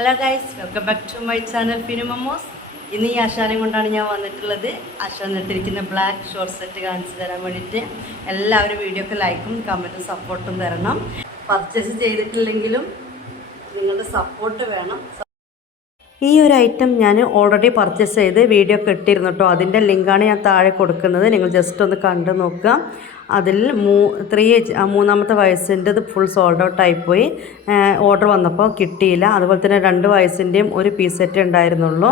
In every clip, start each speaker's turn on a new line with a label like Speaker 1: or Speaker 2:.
Speaker 1: Hello guys welcome back to my channel Finu മമ്മോസ് ഇന്ന് ഈ ആശാനം കൊണ്ടാണ് ഞാൻ വന്നിട്ടുള്ളത്. ആശാൻ ഇട്ടിരിക്കുന്ന ബ്ലാക്ക് ഷോർട്ട് സെറ്റ് കാണിച്ചു തരാൻ വേണ്ടിയിട്ട്. എല്ലാവരും വീഡിയോക്ക് ലൈക്കും കമന്റും സപ്പോർട്ടും തരണം. പർച്ചേസ് ചെയ്തിട്ടില്ലെങ്കിലും നിങ്ങളുടെ സപ്പോർട്ട് വേണം. ഈ ഒരു ഐറ്റം ഞാൻ ഓൾറെഡി പർച്ചേസ് ചെയ്ത് വീഡിയോ ഒക്കെ കേട്ടോ അതിന്റെ ലിങ്കാണ് ഞാൻ താഴെ കൊടുക്കുന്നത്. നിങ്ങൾ ജസ്റ്റ് ഒന്ന് കണ്ടു നോക്കുക. അതിൽ മൂ ത്രീ മൂന്നാമത്തെ വയസ്സിന്റെത് ഫുൾ സോൾഡ് ഔട്ട് ആയിപ്പോയി. ഓർഡർ വന്നപ്പോൾ കിട്ടിയില്ല. അതുപോലെ തന്നെ രണ്ട് വയസ്സിന്റെയും ഒരു പീസ് സെറ്റ് ഉണ്ടായിരുന്നുള്ളൂ.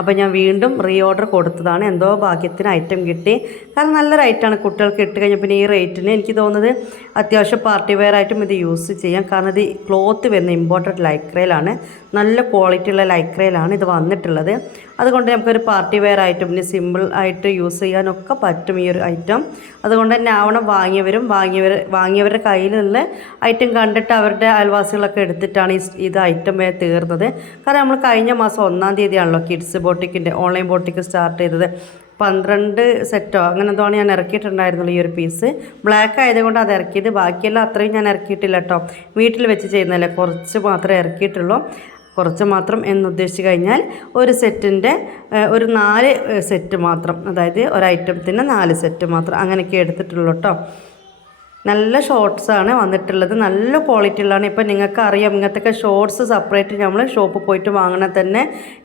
Speaker 1: അപ്പോൾ ഞാൻ വീണ്ടും റീ ഓർഡർ കൊടുത്തതാണ്. എന്തോ ഭാഗ്യത്തിന് ഐറ്റം കിട്ടി. കാരണം നല്ല റേറ്റാണ് കുട്ടികൾക്ക് ഇട്ട് കഴിഞ്ഞാൽ പിന്നെ ഈ റേറ്റിന് എനിക്ക് തോന്നുന്നത് അത്യാവശ്യം പാർട്ടി വെയർ ആയിട്ടും ഇത് യൂസ് ചെയ്യാം. കാരണം ഇത് ക്ലോത്ത് വരുന്ന ഇമ്പോർട്ടന്റ് ലൈക്രയിലാണ് നല്ല ക്വാളിറ്റി ഉള്ള ലൈക്രയിലാണ് ഇത് വന്നിട്ടുള്ളത്. അതുകൊണ്ട് നമുക്കൊരു പാർട്ടി വെയർ ആയിട്ടും പിന്നെ സിമ്പിൾ ആയിട്ട് യൂസ് ചെയ്യാനൊക്കെ പറ്റും ഈ ഒരു ഐറ്റം അതുകൊണ്ട് തന്നെ ആവണം വാങ്ങിയവരും വാങ്ങിയവർ വാങ്ങിയവരുടെ കയ്യിലുള്ള ഐറ്റം കണ്ടിട്ട് അവരുടെ അയൽവാസികളൊക്കെ എടുത്തിട്ടാണ് ഈ ഇത് ഐറ്റം തീർന്നത്. കാരണം നമ്മൾ കഴിഞ്ഞ മാസം ഒന്നാം തീയതിയാണല്ലോ കിഡ്സ് ബോട്ടിക്കിന്റെ ഓൺലൈൻ ബോട്ടിക്ക് സ്റ്റാർട്ട് ചെയ്തത്. പന്ത്രണ്ട് സെറ്റോ അങ്ങനെ എന്തോണ് ഞാൻ ഇറക്കിയിട്ടുണ്ടായിരുന്നുള്ളൂ ഈ ഒരു പീസ് ബ്ലാക്ക് ആയതുകൊണ്ട് അത് ഇറക്കിയത്. ബാക്കിയെല്ലാം അത്രയും ഞാൻ ഇറക്കിയിട്ടില്ല കേട്ടോ. വീട്ടിൽ വെച്ച് ചെയ്യുന്നതല്ലേ കുറച്ച് മാത്രമേ ഇറക്കിയിട്ടുള്ളൂ. കുറച്ച് മാത്രം എന്നുദ്ദേശിച്ച് കഴിഞ്ഞാൽ ഒരു സെറ്റിന്റെ ഒരു നാല് സെറ്റ് മാത്രം. അതായത് ഒരു ഐറ്റത്തിന് നാല് സെറ്റ് മാത്രം. അങ്ങനെയൊക്കെ എടുത്തിട്ടുള്ളൂ കേട്ടോ നല്ല ഷോർട്സാണ് വന്നിട്ടുള്ളത്. നല്ല ക്വാളിറ്റി ഉള്ളതാണ് ഇപ്പം നിങ്ങൾക്ക് അറിയാം ഇങ്ങനത്തെ ഷോർട്സ് സെപ്പറേറ്റ് നമ്മൾ ഷോപ്പിൽ പോയിട്ട് വാങ്ങണ തന്നെ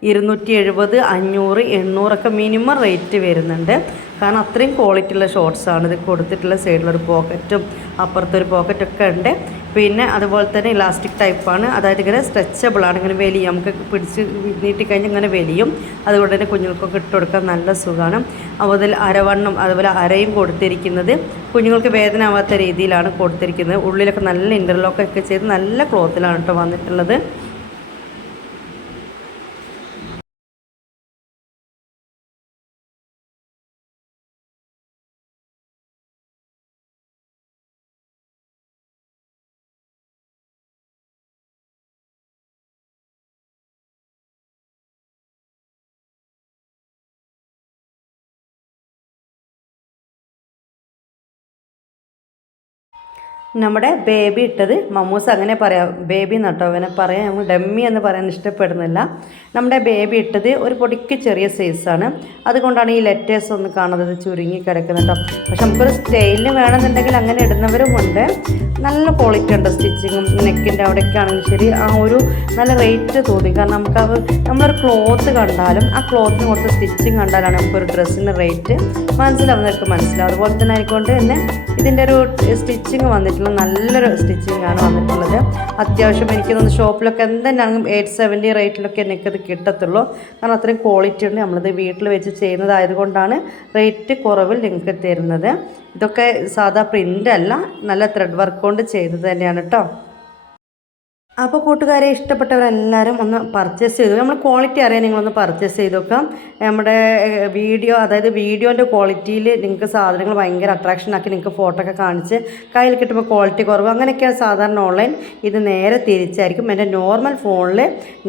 Speaker 1: ഇരുന്നൂറ്റി എഴുപത് അഞ്ഞൂറ് എണ്ണൂറൊക്കെ മിനിമം റേറ്റ് വരുന്നുണ്ട്. കാരണം അത്രയും ക്വാളിറ്റി ഉള്ള ഷോർട്സ് ആണ്. ഇത് കൊടുത്തിട്ടുള്ള സൈഡിലൊരു പോക്കറ്റും അപ്പുറത്തൊരു പോക്കറ്റൊക്കെ ഉണ്ട്. പിന്നെ അതുപോലെ തന്നെ ഇലാസ്റ്റിക് ടൈപ്പാണ് അതായത് ഇങ്ങനെ സ്ട്രെച്ചബിളാണ് ഇങ്ങനെ വലിയ നമുക്ക് പിടിച്ച് നീട്ടിക്കഴിഞ്ഞാൽ ഇങ്ങനെ വലിയും. അതുകൊണ്ട് തന്നെ കുഞ്ഞുങ്ങൾക്കൊക്കെ ഇട്ട് കൊടുക്കാൻ നല്ല സുഖമാണ് അതുപോലെ അരവണ്ണം അതുപോലെ അരയും കൊടുത്തിരിക്കുന്നത് കുഞ്ഞുങ്ങൾക്ക് വേദന ആവാത്ത രീതിയിലാണ് കൊടുത്തിരിക്കുന്നത്. ഉള്ളിലൊക്കെ നല്ല ഇന്റർലോക്കൊക്കെ ചെയ്ത് നല്ല ക്ലോത്തിലാണ് കേട്ടോ വന്നിട്ടുള്ളത്. നമ്മുടെ ബേബി ഇട്ടത് മമ്മൂസ് അങ്ങനെ പറയാം ബേബി എന്നട്ടോ അവനെ പറയാം നമ്മൾ ഡമ്മി എന്ന് പറയാൻ ഇഷ്ടപ്പെടുന്നില്ല. നമ്മുടെ ബേബി ഇട്ടത് ഒരു പൊടിക്ക് ചെറിയ സൈസാണ് അതുകൊണ്ടാണ് ഈ ലെറ്റേഴ്സ് ഒന്ന് കാണുന്നത് ചുരുങ്ങി കിടക്കുന്നത് പക്ഷെ നമുക്കൊരു സ്റ്റൈലിന് വേണമെന്നുണ്ടെങ്കിൽ അങ്ങനെ ഇടുന്നവരുമുണ്ട് നല്ല ക്വാളിറ്റി ഉണ്ട് സ്റ്റിച്ചിങ്ങും നെക്കിന്റെ അവിടെയൊക്കെ ആണെങ്കിലും ശരി. ആ ഒരു നല്ല റേറ്റ് തോന്നി. കാരണം നമുക്ക് അത് നമ്മളൊരു ക്ലോത്ത് കണ്ടാലും ആ ക്ലോത്തിന് കൊടുത്ത് സ്റ്റിച്ചിങ് കണ്ടാലാണ് നമുക്കൊരു ഡ്രസ്സിന് റേറ്റ് മനസ്സിലാവുന്നവർക്ക് മനസ്സിലാവും. അതുപോലെ തന്നെ ആയിക്കൊണ്ട് തന്നെ ഇതിന്റെ ഒരു സ്റ്റിച്ചിങ് വന്നിട്ടുള്ള നല്ലൊരു സ്റ്റിച്ചിങ് ആണ് വന്നിട്ടുള്ളത്. അത്യാവശ്യം എനിക്ക് തോന്നുന്നു ഷോപ്പിലൊക്കെ എന്തെങ്കിലും എയ്റ്റ് സെവന്റി റേറ്റിലൊക്കെ എനിക്കത് കിട്ടത്തുള്ളൂ. കാരണം അത്രയും ക്വാളിറ്റി ഉണ്ട്. നമ്മളിത് വീട്ടിൽ വെച്ച് ചെയ്യുന്നതായതുകൊണ്ടാണ് റേറ്റ് കുറവിൽ നിങ്ങൾക്ക് തരുന്നത്. ഇതൊക്കെ സാധാ പ്രിന്റ് അല്ല. നല്ല ത്രെഡ് വർക്ക് കൊണ്ട് ചെയ്തത് തന്നെയാണ് കേട്ടോ അപ്പോൾ കൂട്ടുകാരെ ഇഷ്ടപ്പെട്ടവരെല്ലാവരും ഒന്ന് പർച്ചേസ് ചെയ്തു? നമ്മൾ ക്വാളിറ്റി അറിയാൻ നിങ്ങളൊന്ന് പർച്ചേസ് ചെയ്ത് നോക്കാം നമ്മുടെ വീഡിയോ അതായത് വീഡിയോന്റെ ക്വാളിറ്റിയിൽ നിങ്ങൾക്ക് സാധനങ്ങൾ ഭയങ്കര അട്രാക്ഷൻ ആക്കി നിങ്ങൾക്ക് ഫോട്ടോ ഒക്കെ കാണിച്ച് കയ്യിൽ കിട്ടുമ്പോൾ ക്വാളിറ്റി കുറവ്. അങ്ങനെയൊക്കെയാണ് സാധാരണ ഓൺലൈൻ ഇത് നേരെ തിരിച്ചായിരിക്കും. എന്റെ നോർമൽ ഫോണിൽ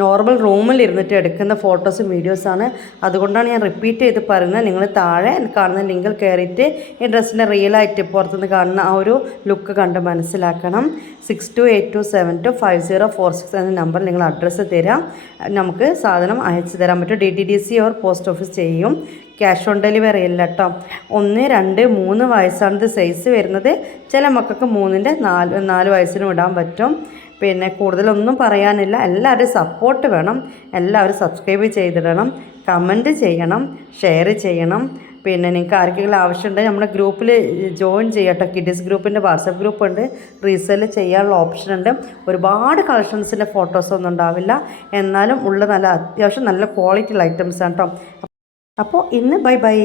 Speaker 1: നോർമൽ റൂമിൽ ഇരുന്നിട്ട് എടുക്കുന്ന ഫോട്ടോസും വീഡിയോസാണ് അതുകൊണ്ടാണ് ഞാൻ റിപ്പീറ്റ് ചെയ്ത് പറയുന്നത്. നിങ്ങൾ താഴെ കാണുന്ന ലിങ്കിൽ കയറിയിട്ട് ഈ ഡ്രസ്സിന്റെ റിയലായിട്ട് പുറത്തുനിന്ന് കാണുന്ന ആ ഒരു ലുക്ക് കണ്ട് മനസ്സിലാക്കണം. Six two eight two seven two five zero four six എന്ന നമ്പർ നിങ്ങൾ അഡ്രസ്സ് തരാം. നമുക്ക് സാധനം അയച്ചു തരാൻ പറ്റും. D T D C or post office ചെയ്യും. ക്യാഷ് ഓൺ ഡെലിവറി അല്ല കേട്ടോ ഒന്ന് രണ്ട് മൂന്ന് വയസ്സാണിത് സൈസ് വരുന്നത്. ചില മക്കൾക്ക് മൂന്നിന്റെ നാല് നാല് വയസ്സിനും ഇടാൻ പറ്റും. പിന്നെ കൂടുതലൊന്നും പറയാനില്ല. എല്ലാവരും സപ്പോർട്ട് വേണം. എല്ലാവരും സബ്സ്ക്രൈബ് ചെയ്തിടണം. കമന്റ് ചെയ്യണം. ഷെയർ ചെയ്യണം. പിന്നെ നിങ്ങൾക്ക് ആർക്കെങ്കിലും ആവശ്യമുണ്ടെങ്കിൽ നമ്മുടെ ഗ്രൂപ്പിൽ ജോയിൻ ചെയ്യട്ടോ. കിഡീസ് ഗ്രൂപ്പിന്റെ വാട്സപ്പ് ഗ്രൂപ്പ് ഉണ്ട്. റീസെൽ ചെയ്യാനുള്ള ഓപ്ഷൻ ഉണ്ട്. ഒരുപാട് കളക്ഷൻസിന്റെ ഫോട്ടോസൊന്നും ഉണ്ടാവില്ല. എന്നാലും ഉള്ള നല്ല അത്യാവശ്യം നല്ല ക്വാളിറ്റിയുള്ള ഐറ്റംസ് ആണ് കേട്ടോ അപ്പോൾ ഇന്ന് ബൈ ബൈ.